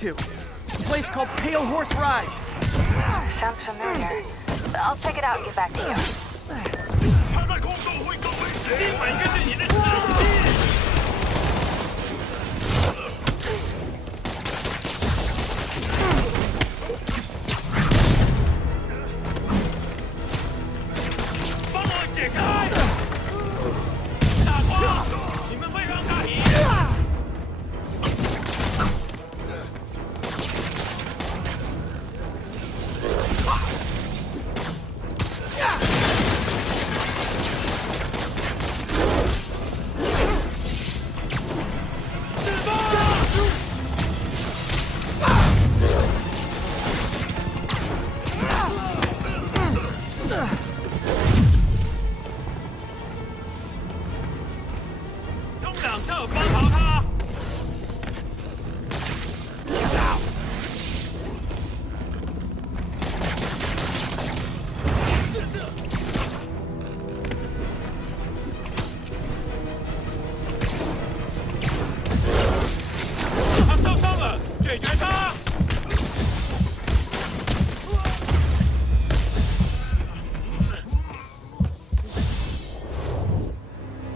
to. A place called Pale Horse Rise. Sounds familiar. I'll check it out and get back to you.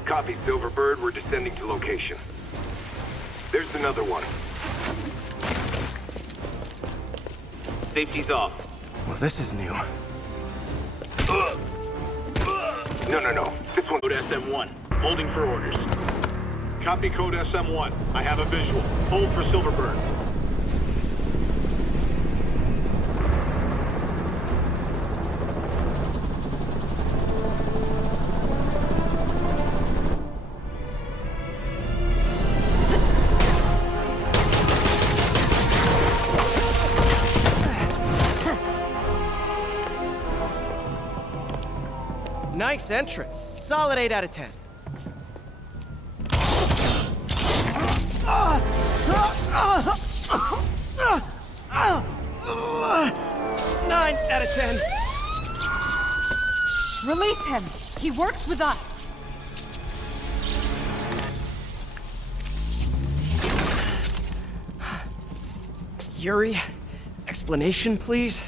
Copy, Silverbird. We're descending to location. There's another one. Safety's off. Well, this is new. No. This one. Code SM1. Holding for orders. Copy code SM1. I have a visual. Hold for Silverbird. Nice entrance. Solid 8 out of 10. 9 out of 10. Release him! He works with us! Yuri, explanation, please?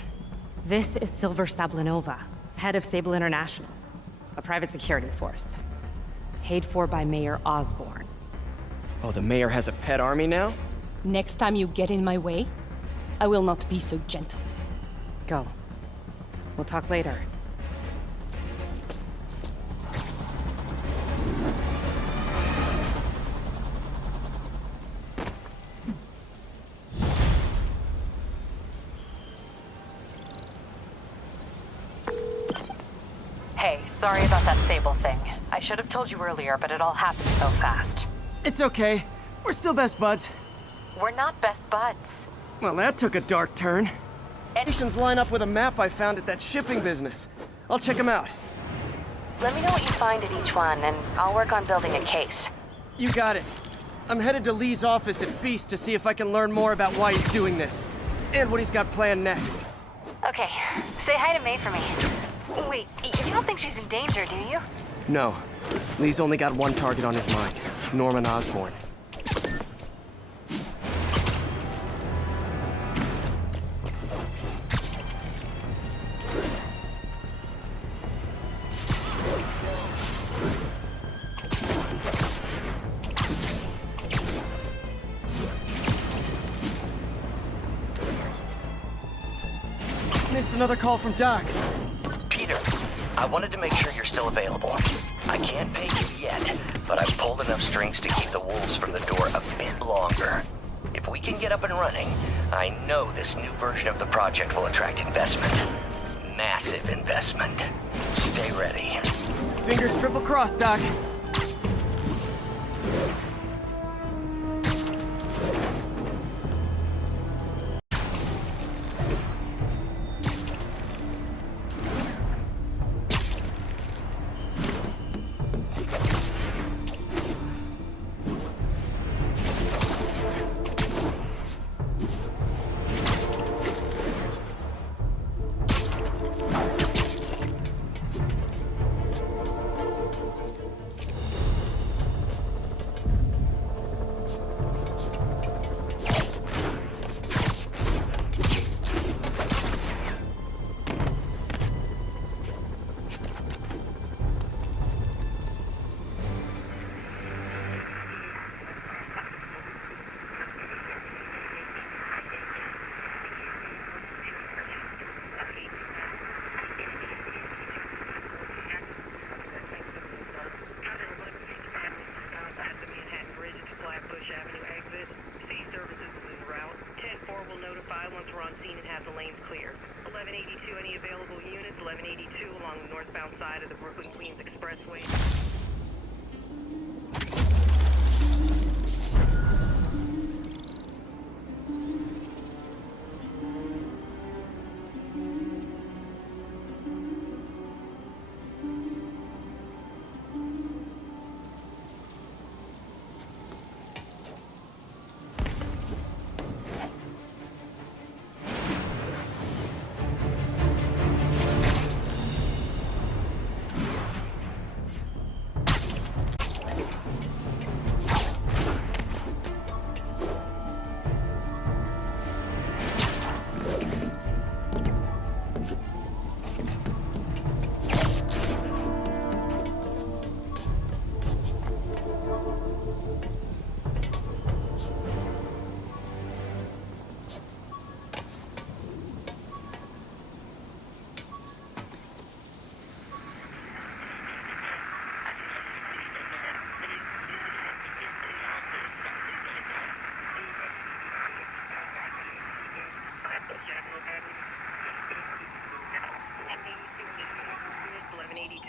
This is Silver Sablinova, head of Sable International, a private security force. Paid for by Mayor Osborne. Oh, the mayor has a pet army now? Next time you get in my way, I will not be so gentle. Go. We'll talk later. Hey, sorry about that Sable thing. I should have told you earlier, but it all happened so fast. It's okay. We're still best buds. We're not best buds. Well, that took a dark turn. And Stations line up with a map I found at that shipping business. I'll check them out. let me know what you find at each one, and I'll work on building a case. You got it. I'm headed to Lee's office at Feast to see if I can learn more about why he's doing this. And what he's got planned next. Okay, say hi to May for me. Wait, you don't think she's in danger, do you? No. Lee's only got one target on his mind. Norman Osborn. Missed another call from Doc. Peter, I wanted to make sure you're still available. I can't pay you yet, but I've pulled enough strings to keep the wolves from the door a bit longer. If we can get up and running, I know this new version of the project will attract investment. Massive investment. Stay ready. Fingers triple crossed, Doc. notify once we're on scene and have the lanes clear. 1182, any available units? 1182 along the northbound side of the Brooklyn-Queens Expressway.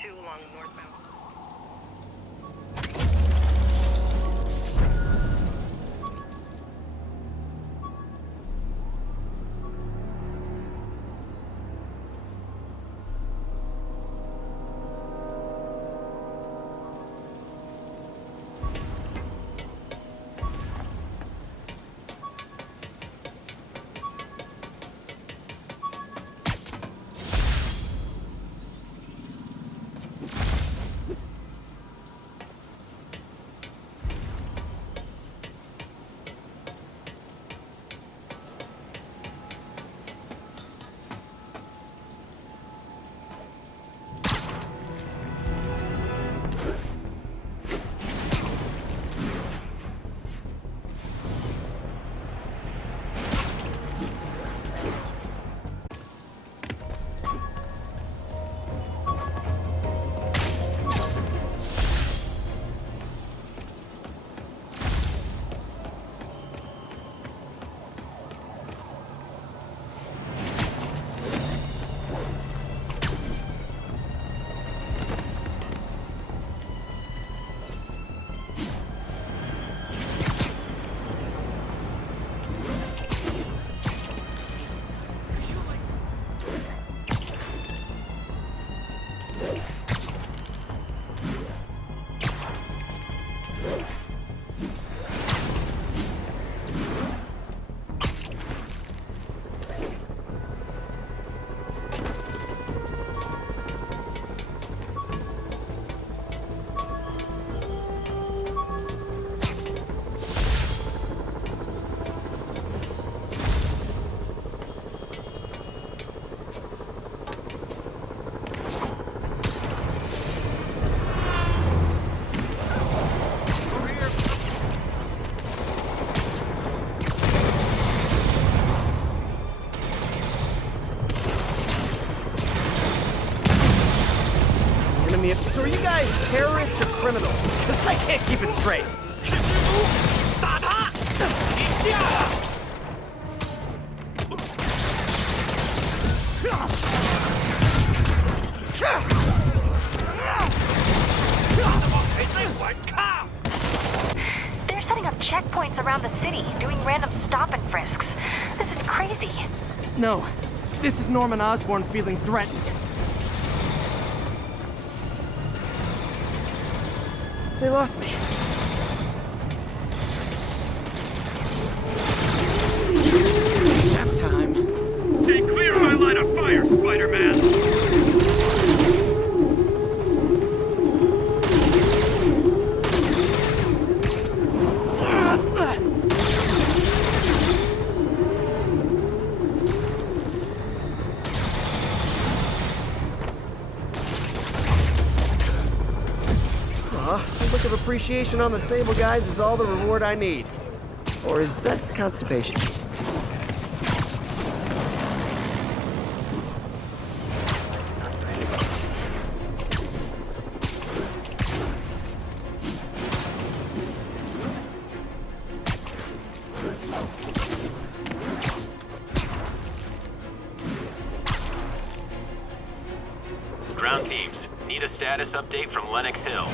Along the northbound. So are you guys terrorists or criminals? Because I can't keep it straight. They're setting up checkpoints around the city, doing random stop and frisks. This is crazy. No, this is Norman Osborn feeling threatened. They lost me. Nap time. Stay clear of my line of fire, Spider-Man! A look of appreciation on the Sable guys is all the reward I need. Or is that constipation? status update from Lenox Hill.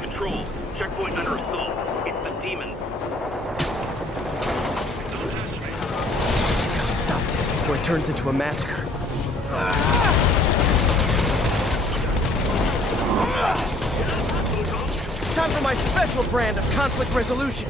Control, checkpoint under assault. It's the demon. Gotta stop this before it turns into a massacre. Time for my special brand of conflict resolution.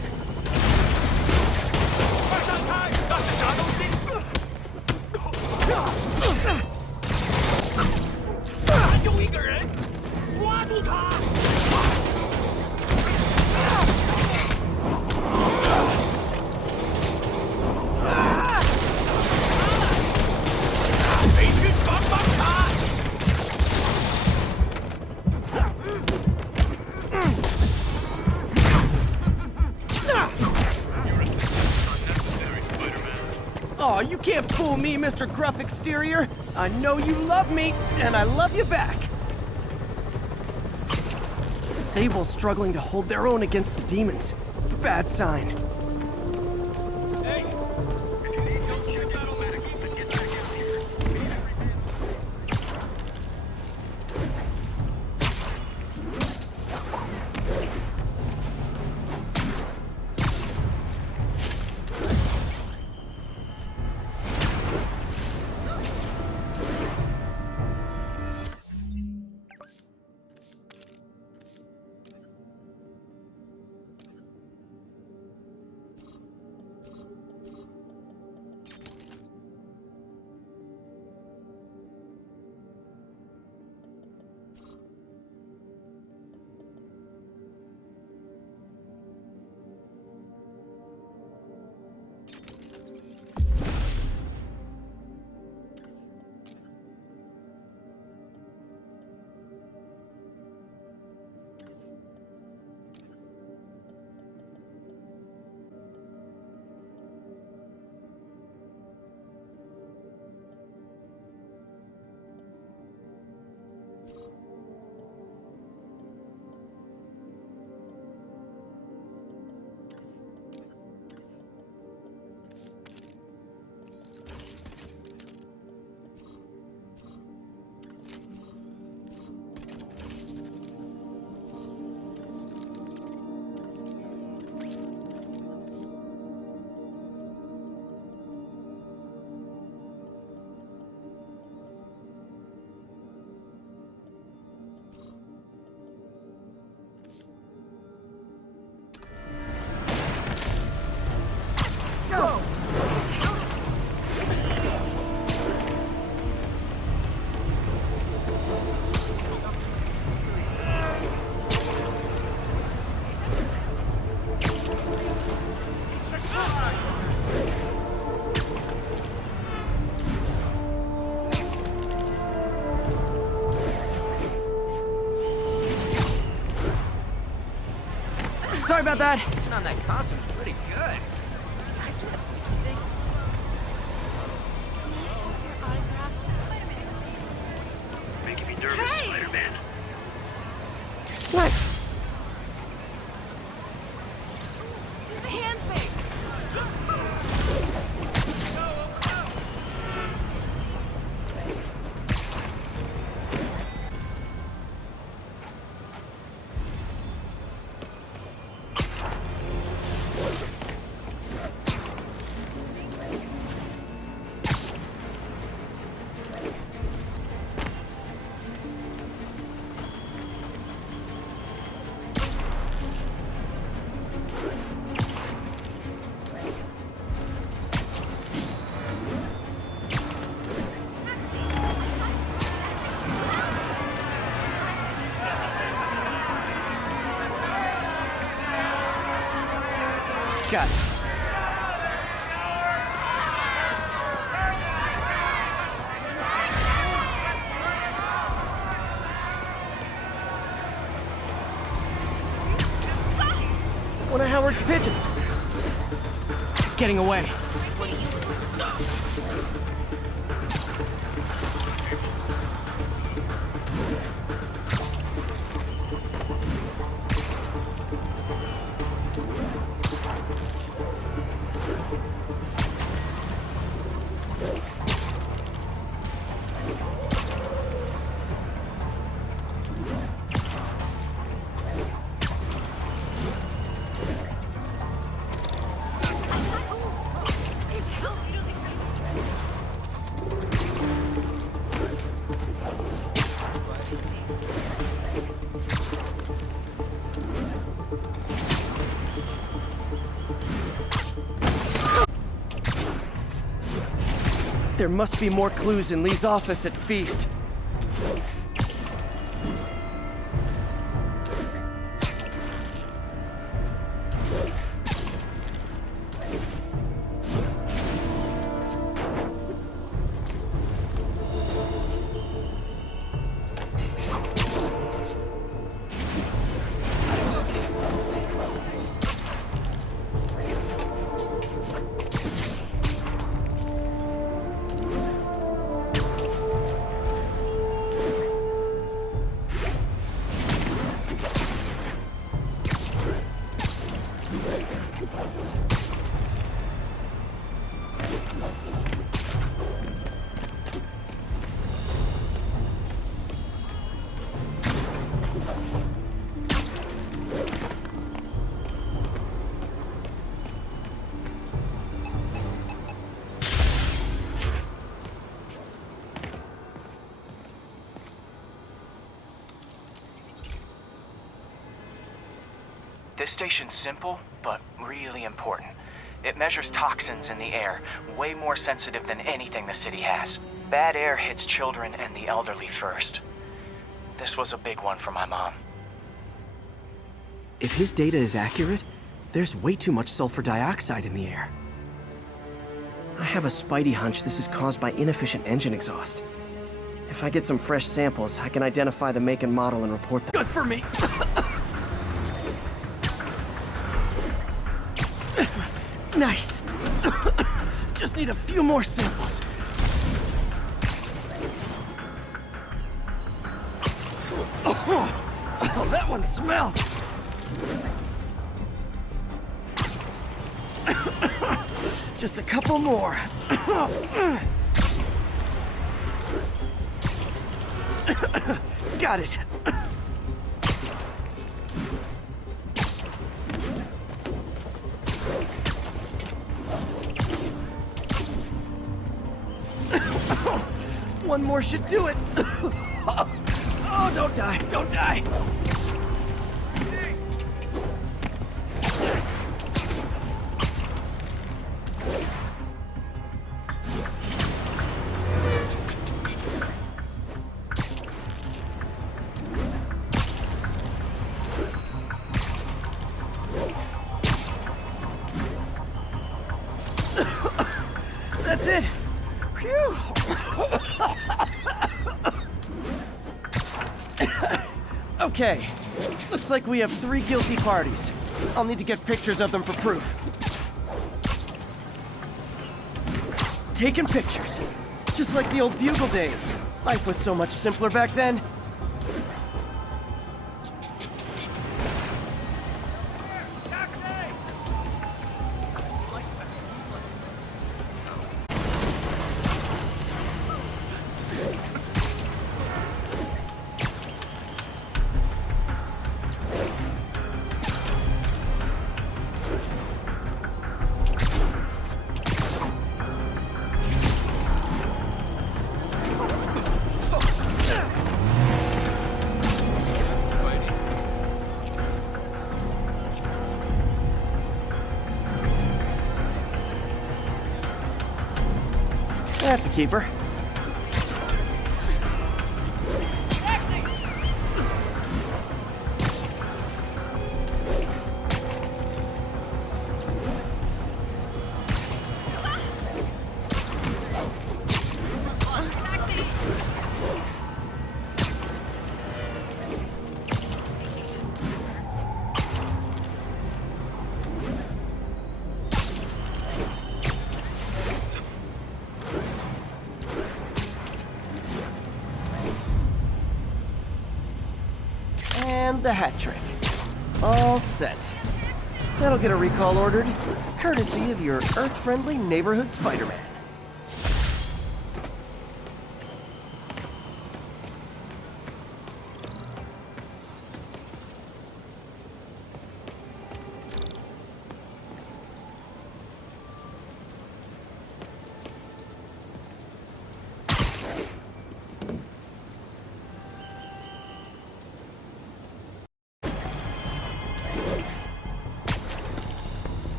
Aw, you can't fool me, Mr. Gruff Exterior. I know you love me, and I love you back. Sable's struggling to hold their own against the demons. Bad sign. Sorry about that. On that costume's pretty good. Making me nervous, Spider-Man. What? The hand thing. Got it. One of Howard's pigeons. It's getting away. There must be more clues in Lee's office at Feast. This station's simple, but really important. It measures toxins in the air, way more sensitive than anything the city has. Bad air hits children and the elderly first. This was a big one for my mom. If his data is accurate, there's way too much sulfur dioxide in the air. I have a spidey hunch this is caused by inefficient engine exhaust. If I get some fresh samples, I can identify the make and model and report them. Good for me! Nice. Just need a few more samples. Oh, that one smells. Just a couple more. Got it. One more should do it. Oh, don't die, don't die. That's it. Phew. Okay, looks like we have 3 guilty parties. I'll need to get pictures of them for proof. Taking pictures. Just like the old Bugle days. Life was so much simpler back then. That's a keeper. And the hat trick. All set. That'll get a recall ordered, courtesy of your Earth-friendly neighborhood Spider-Man.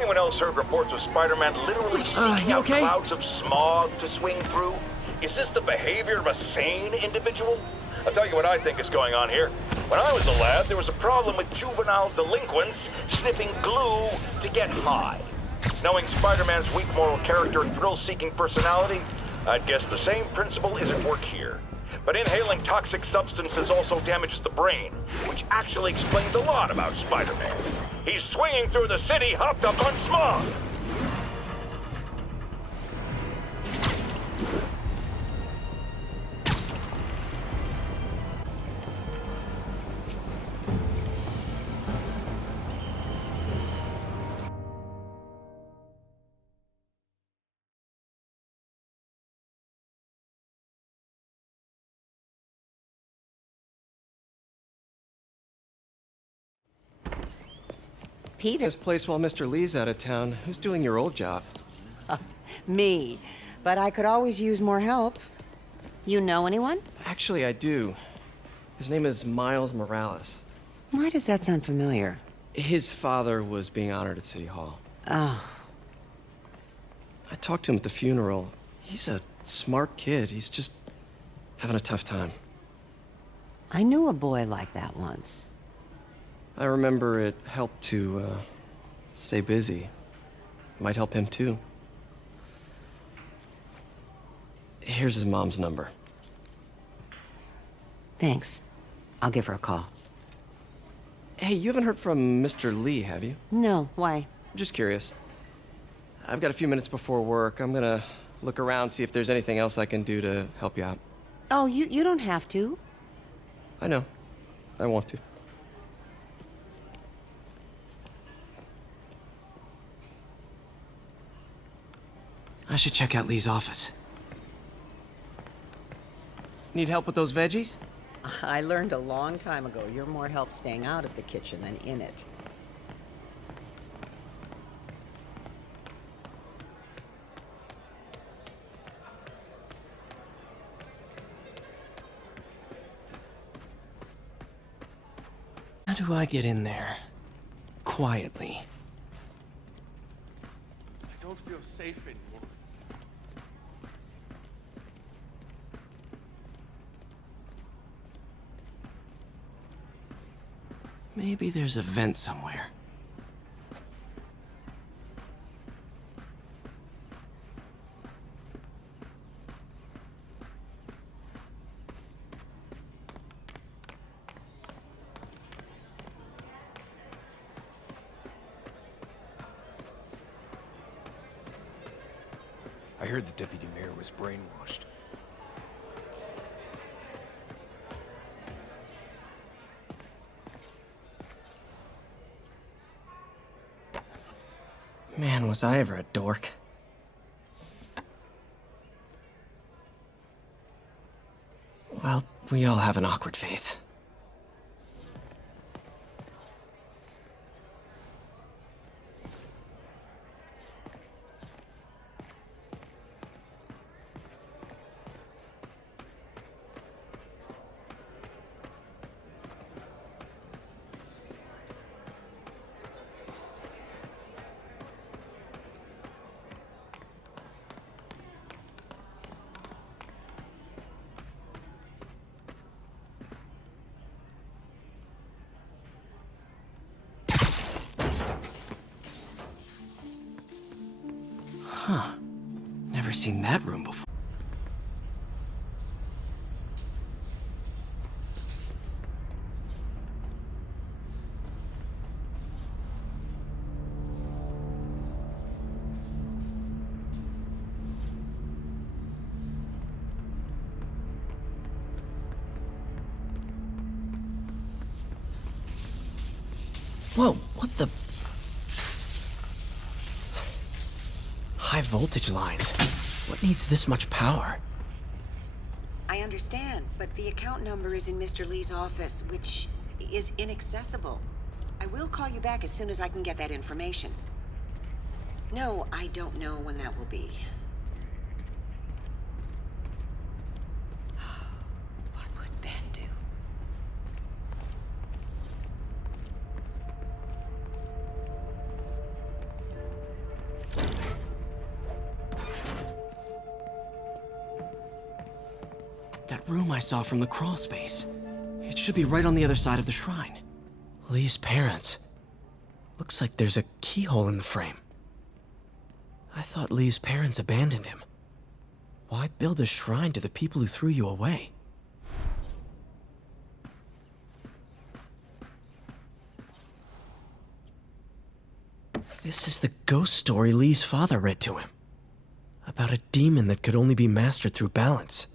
anyone else heard reports of Spider-Man literally seeking you out okay? clouds of smog to swing through? Is this the behavior of a sane individual? I'll tell you what I think is going on here. When I was a lad, there was a problem with juvenile delinquents sniffing glue to get high. Knowing Spider-Man's weak moral character and thrill-seeking personality, I'd guess the same principle is at work here. But inhaling toxic substances also damages the brain, which actually explains a lot about Spider-Man. He's swinging through the city hopped up on smog. Peter. This place while Mr. Lee's out of town. Who's doing your old job? Me. But I could always use more help. You know anyone? Actually, I do. His name is Miles Morales. Why does that sound familiar? His father was being honored at City Hall. Oh. I talked to him at the funeral. He's a smart kid. He's just having a tough time. I knew a boy like that once. I remember it helped to, stay busy. Might help him, too. Here's his mom's number. Thanks. I'll give her a call. Hey, you haven't heard from Mr. Lee, have you? No, why? Just curious. I've got a few minutes before work. I'm gonna look around, see if there's anything else I can do to help you out. Oh, you don't have to. I know. I want to. I should check out Lee's office. Need help with those veggies? I learned a long time ago you're more help staying out of the kitchen than in it. How do I get in there? Quietly. I don't feel safe anymore. Maybe there's a vent somewhere. I heard the deputy mayor was brainwashed. Man, was I ever a dork. Well, we all have an awkward phase. Huh. Never seen that room before. Whoa, what the? High voltage lines. What needs this much power? I understand, but the account number is in Mr. Lee's office, which is inaccessible. I will call you back as soon as I can get that information. No, I don't know when that will be. What would Ben do? room I saw from the crawl space. It should be right on the other side of the shrine. Lee's parents. Looks like there's a keyhole in the frame. I thought Lee's parents abandoned him. Why build a shrine to the people who threw you away? This is the ghost story Lee's father read to him. About a demon that could only be mastered through balance.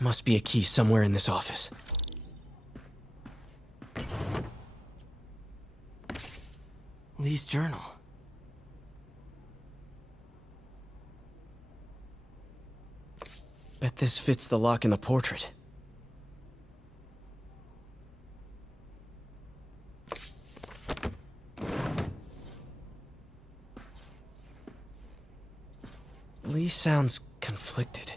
Must be a key somewhere in this office. Lee's journal. Bet this fits the lock in the portrait. Lee sounds conflicted.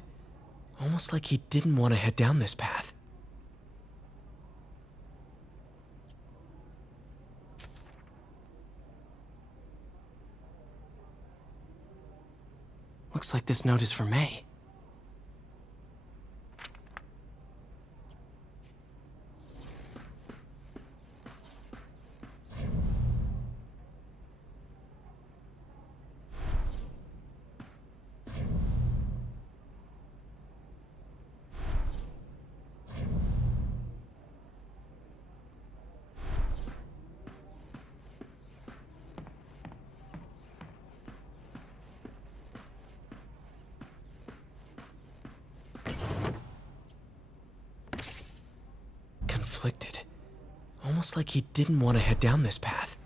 Almost like he didn't want to head down this path. Looks like this note is for May. Conflicted. Almost like he didn't want to head down this path.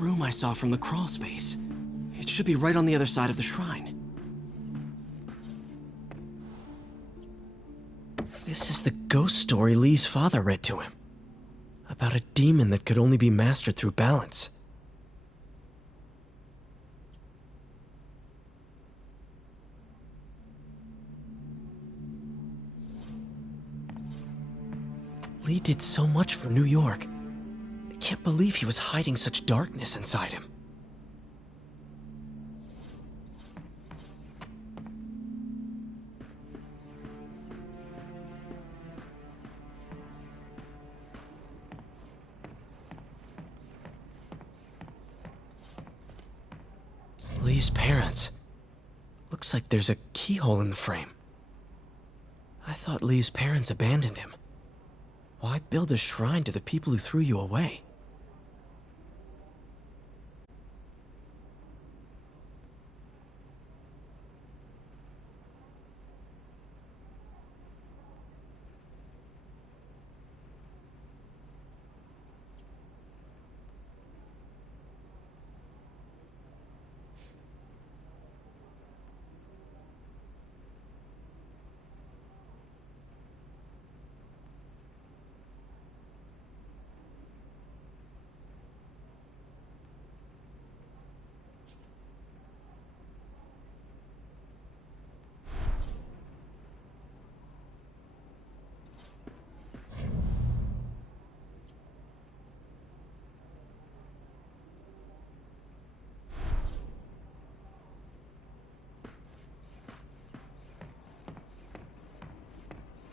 room I saw from the crawl space. It should be right on the other side of the shrine. This is the ghost story Lee's father read to him. About a demon that could only be mastered through balance. Lee did so much for New York. I can't believe he was hiding such darkness inside him. Lee's parents. Looks like there's a keyhole in the frame. I thought Lee's parents abandoned him. Why build a shrine to the people who threw you away?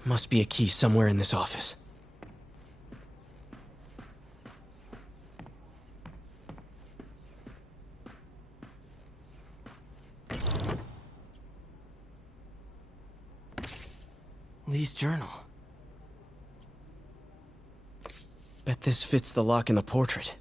Must be a key somewhere in this office. Lee's journal. Bet this fits the lock in the portrait.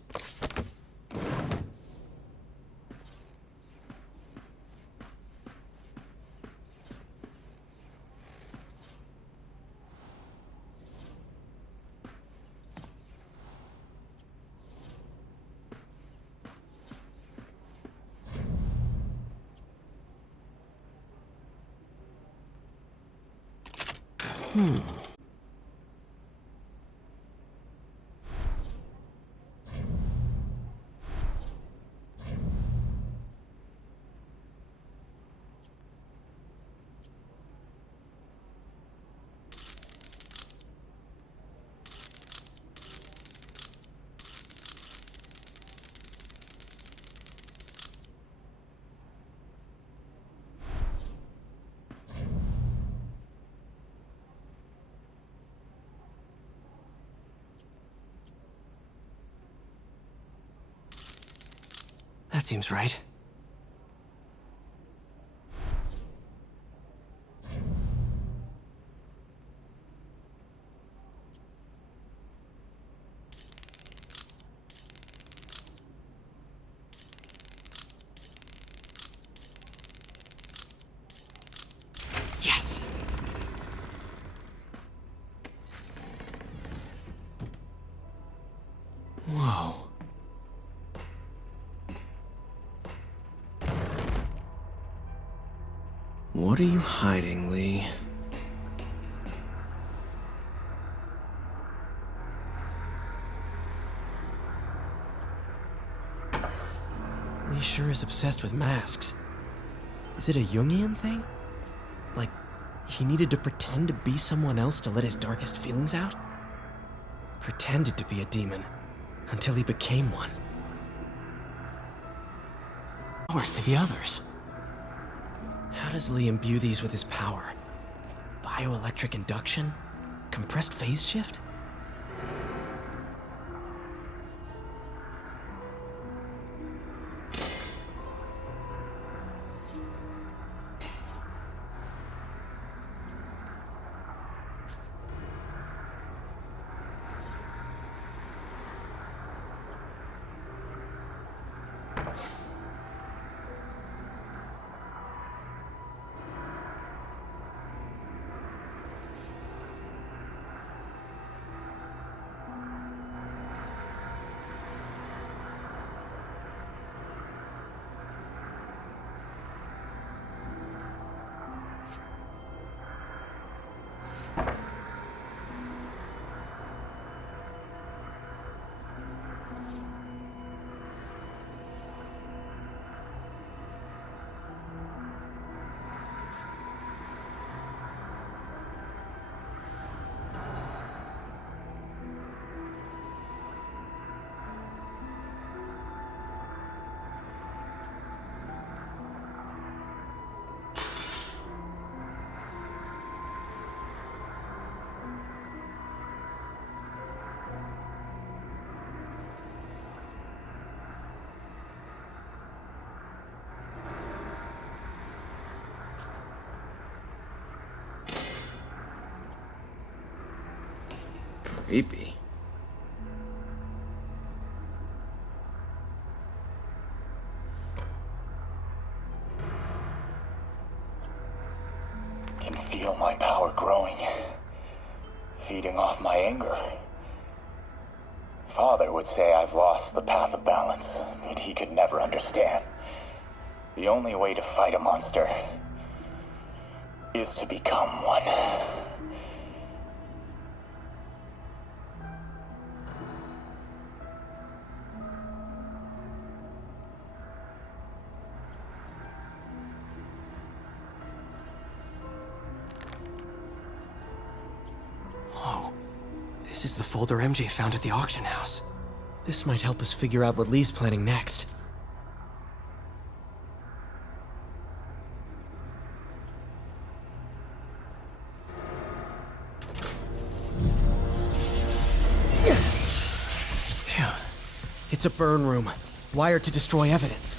That seems right. Yes! Whoa. What are you hiding, Lee? Lee sure is obsessed with masks. Is it a Jungian thing? Like, he needed to pretend to be someone else to let his darkest feelings out? Pretended to be a demon, until he became one. Powers to the others. How does Lee imbue these with his power? Bioelectric induction? Compressed phase shift? Creepy. Can feel my power growing, feeding off my anger. Father would say I've lost the path of balance, but he could never understand. The only way to fight a monster is to become one. Whoa. This is the folder MJ found at the auction house. This might help us figure out what Lee's planning next. Phew. It's a burn room, wired to destroy evidence.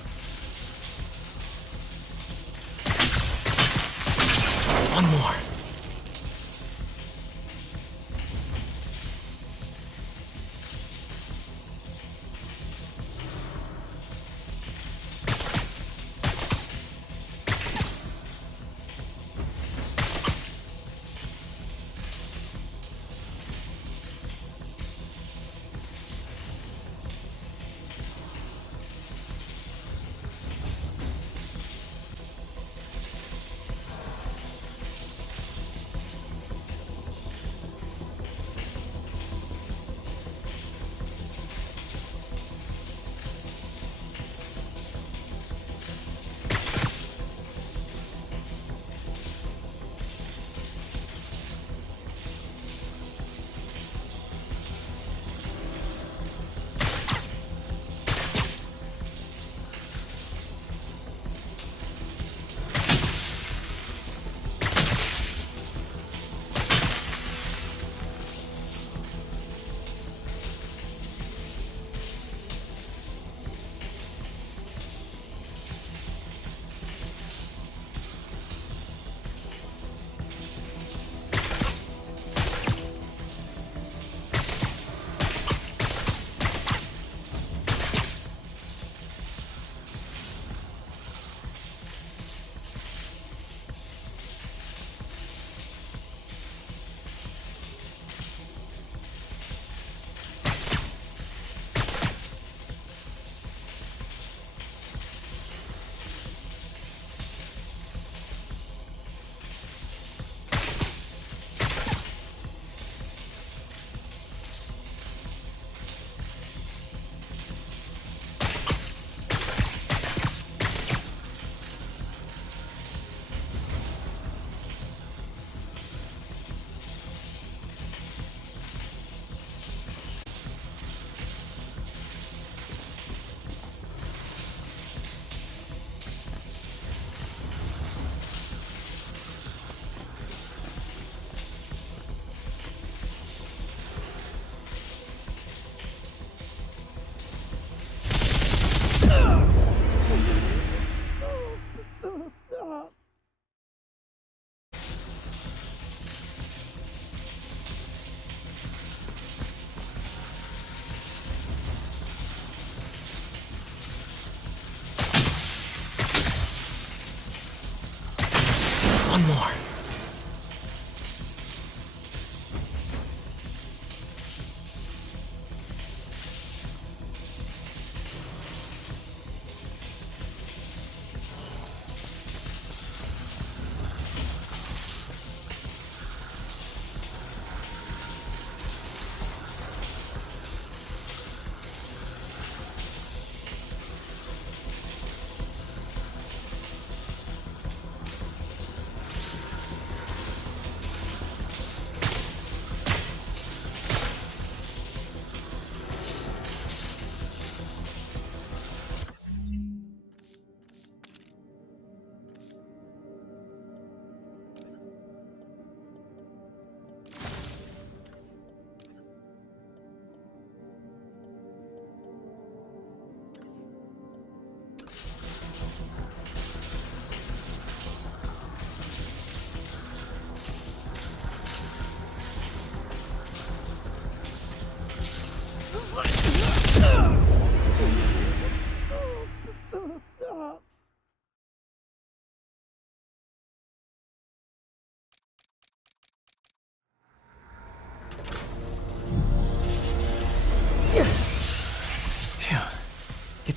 One more.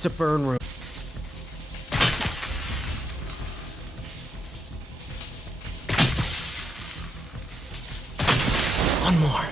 It's a burn room. One more.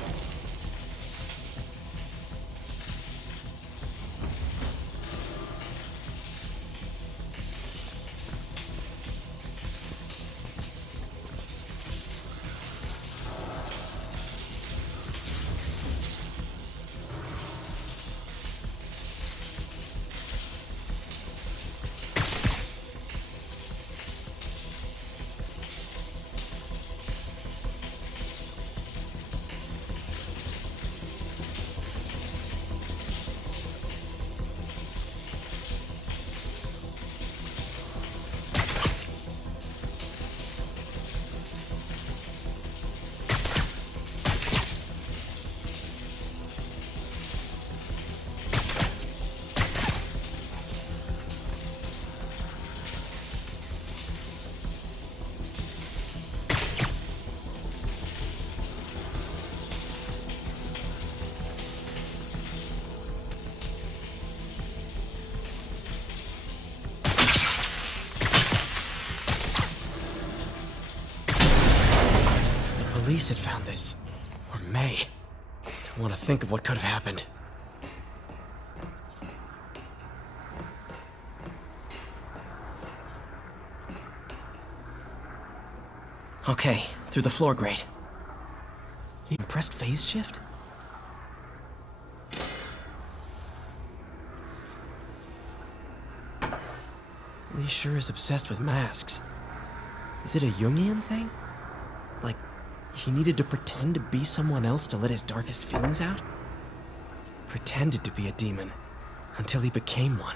Police had found this. Or May. Don't want to think of what could have happened. Okay, through the floor grate. The impressed phase shift? Lee sure is obsessed with masks. Is it a Jungian thing? Like, he needed to pretend to be someone else to let his darkest feelings out? Pretended to be a demon, until he became one.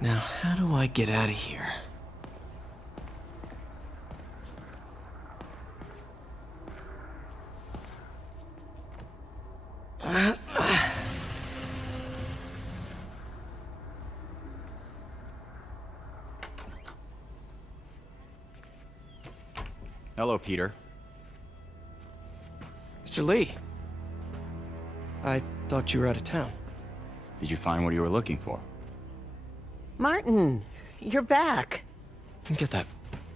Now, how do I get out of here? Hello, Peter. Mr. Lee. I thought you were out of town. Did you find what you were looking for? Martin, you're back. Get that.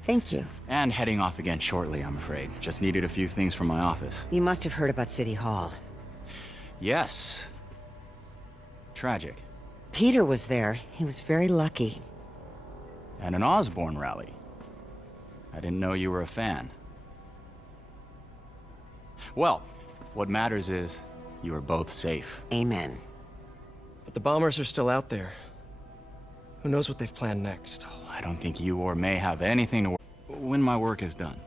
Thank you. And heading off again shortly, I'm afraid. Just needed a few things from my office. You must have heard about City Hall. Yes. Tragic. Peter was there. He was very lucky. And an Osborn rally. I didn't know you were a fan. Well, what matters is you are both safe. Amen. But the bombers are still out there. Who knows what they've planned next? I don't think you or May have anything to worry when my work is done.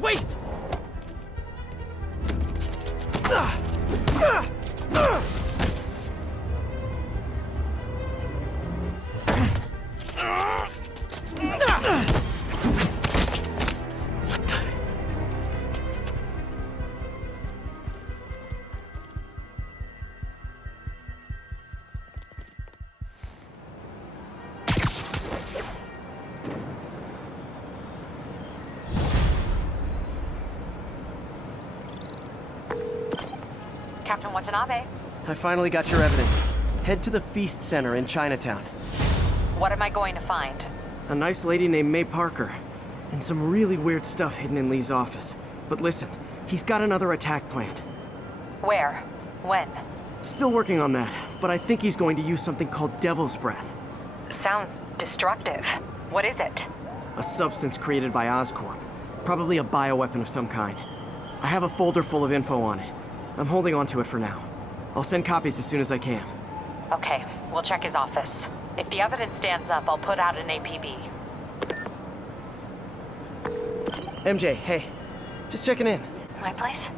Wait! Captain Watanabe. I finally got your evidence. Head to the Feast Center in Chinatown. What am I going to find? A nice lady named May Parker. And some really weird stuff hidden in Lee's office. But listen, he's got another attack planned. Where? When? Still working on that, but I think he's going to use something called Devil's Breath. Sounds destructive. What is it? A substance created by Oscorp. Probably a bioweapon of some kind. I have a folder full of info on it. I'm holding on to it for now. I'll send copies as soon as I can. Okay, we'll check his office. If the evidence stands up, I'll put out an APB. MJ, hey. Just checking in. My place?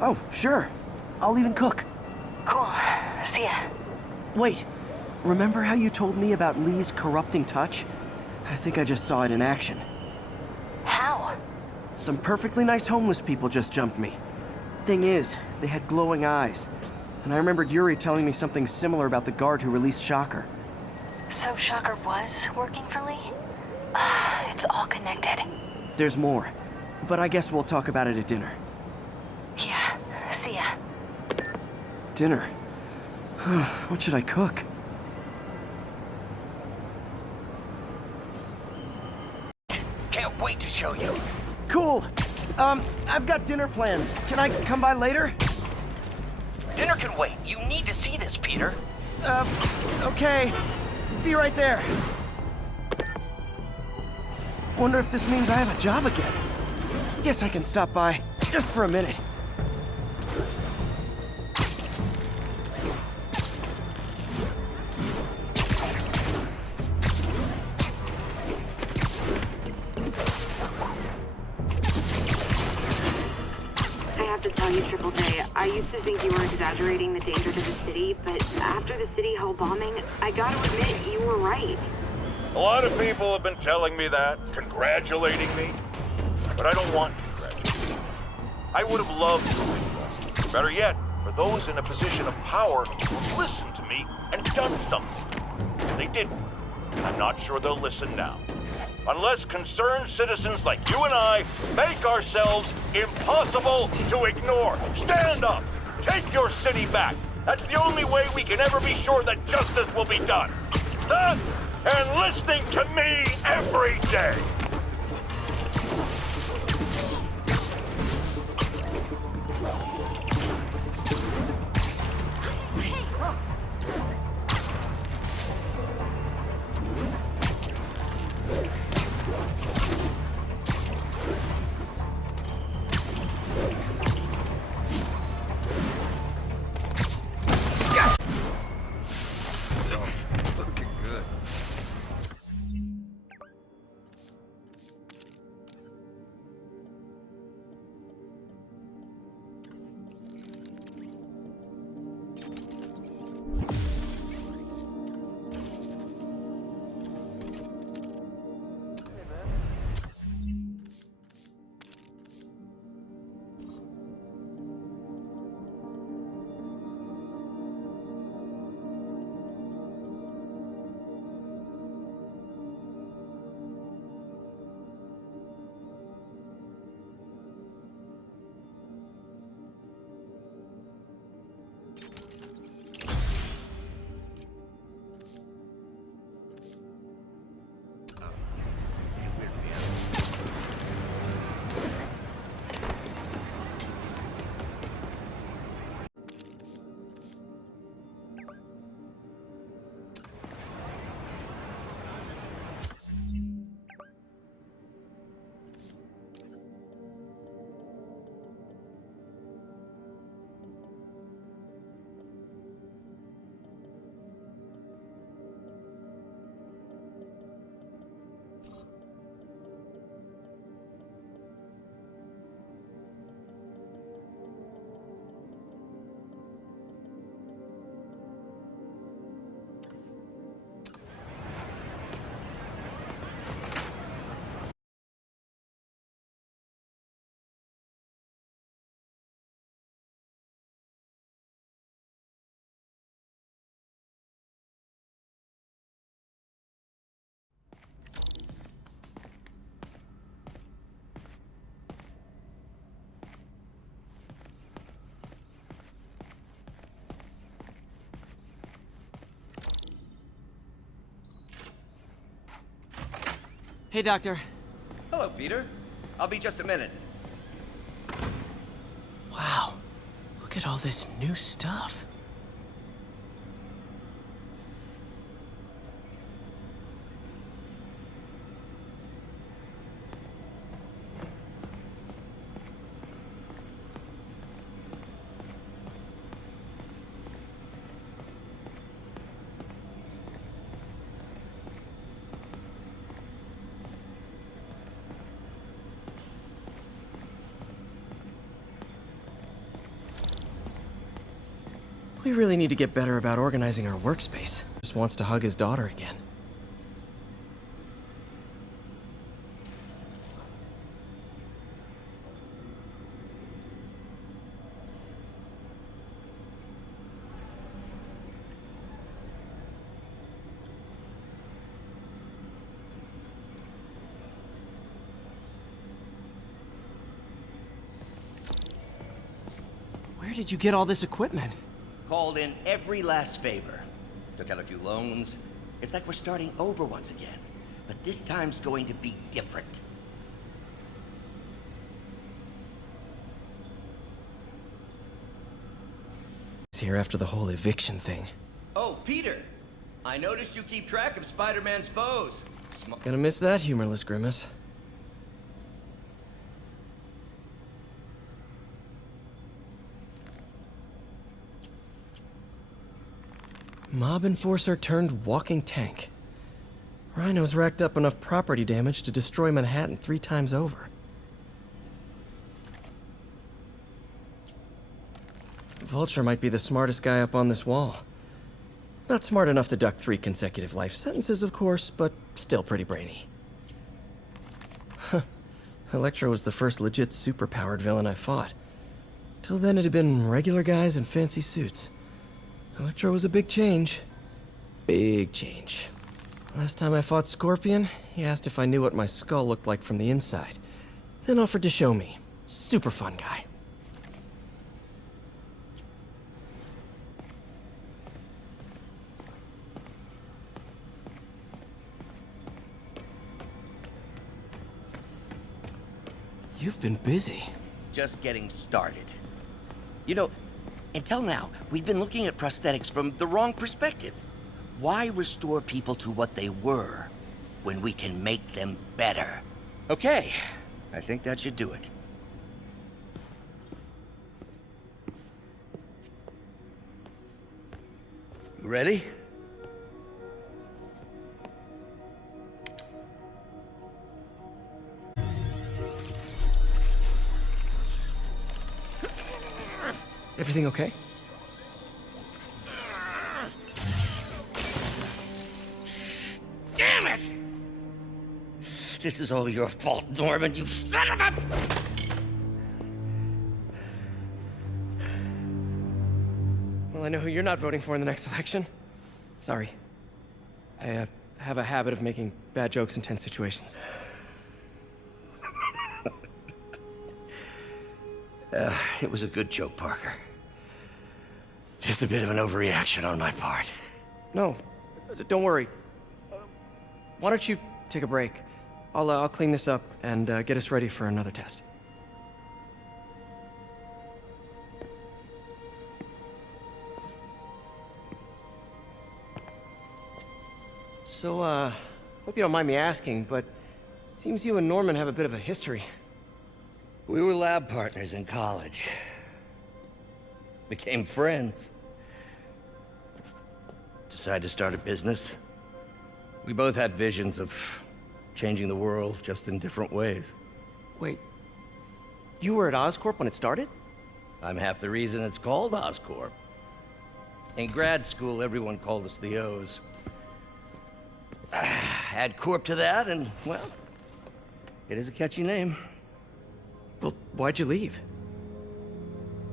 Oh, sure. I'll even cook. Cool. See ya. Wait. Remember how you told me about Lee's corrupting touch? I think I just saw it in action. How? Some perfectly nice homeless people just jumped me. Thing is, they had glowing eyes. And I remembered Yuri telling me something similar about the guard who released Shocker. So Shocker was working for Lee? It's all connected. There's more. But I guess we'll talk about it at dinner. Yeah. See ya. Dinner? What should I cook? Can't wait to show you. Cool! I've got dinner plans. Can I come by later? Dinner can wait. You need to see this, Peter. Okay. Be right there. Wonder if this means I have a job again. Guess I can stop by, just for a minute. I have to tell you, Triple J, I used to think you were exaggerating the danger to the city, but after the City Hall bombing, I gotta admit, you were right. A lot of people have been telling me that, congratulating me, but I don't want congratulations. I would have loved to win. Better yet, for those in a position of power who've listened to me and done something. They didn't. I'm not sure they'll listen now. Unless concerned citizens like you and I make ourselves impossible to ignore. Stand up! Take your city back! That's the only way we can ever be sure that justice will be done. That and listening to me every day! Looking good. Hey, Doctor. Hello, Peter. I'll be just a minute. Wow. Look at all this new stuff. We really need to get better about organizing our workspace. Just wants to hug his daughter again. Where did you get all this equipment? Called in every last favor. Took out a few loans. It's like we're starting over once again. But this time's going to be different. He's here after the whole eviction thing. Oh, Peter! I noticed you keep track of Spider-Man's foes. Gonna miss that humorless grimace. Mob enforcer turned walking tank. Rhino's racked up enough property damage to destroy Manhattan 3 times over. Vulture might be the smartest guy up on this wall. Not smart enough to duck 3 consecutive life sentences, of course, but still pretty brainy. Huh. Electro was the first legit superpowered villain I fought. Till then it had been regular guys in fancy suits. Electro was a big change. Big change. Last time I fought Scorpion, he asked if I knew what my skull looked like from the inside. Then offered to show me. Super fun guy. You've been busy. Just getting started. You know, until now, we've been looking at prosthetics from the wrong perspective. Why restore people to what they were when we can make them better? Okay, I think that should do it. You ready? Everything okay? Damn it! This is all your fault, Norman, you son of a... Well, I know who you're not voting for in the next election. Sorry. I have a habit of making bad jokes in tense situations. It was a good joke, Parker. Just a bit of an overreaction on my part. No, don't worry. Why don't you take a break? I'll clean this up and get us ready for another test. So, hope you don't mind me asking, but it seems you and Norman have a bit of a history. We were lab partners in college. Became friends. Decided to start a business. We both had visions of changing the world, just in different ways. Wait, you were at Oscorp when it started? I'm half the reason it's called Oscorp. In grad school, everyone called us the O's. Add Corp to that, and, well, it is a catchy name. Well, why'd you leave?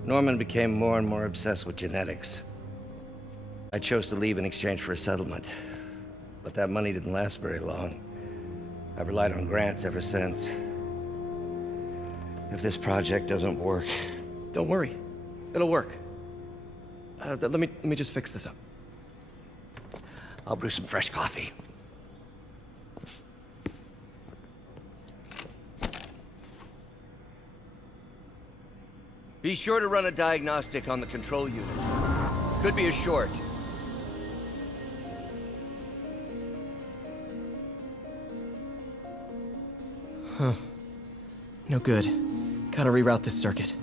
Norman became more and more obsessed with genetics. I chose to leave in exchange for a settlement. But that money didn't last very long. I've relied on grants ever since. If this project doesn't work... Don't worry. It'll work. Let me just fix this up. I'll brew some fresh coffee. Be sure to run a diagnostic on the control unit. Could be a short. Huh. No good. Gotta reroute this circuit.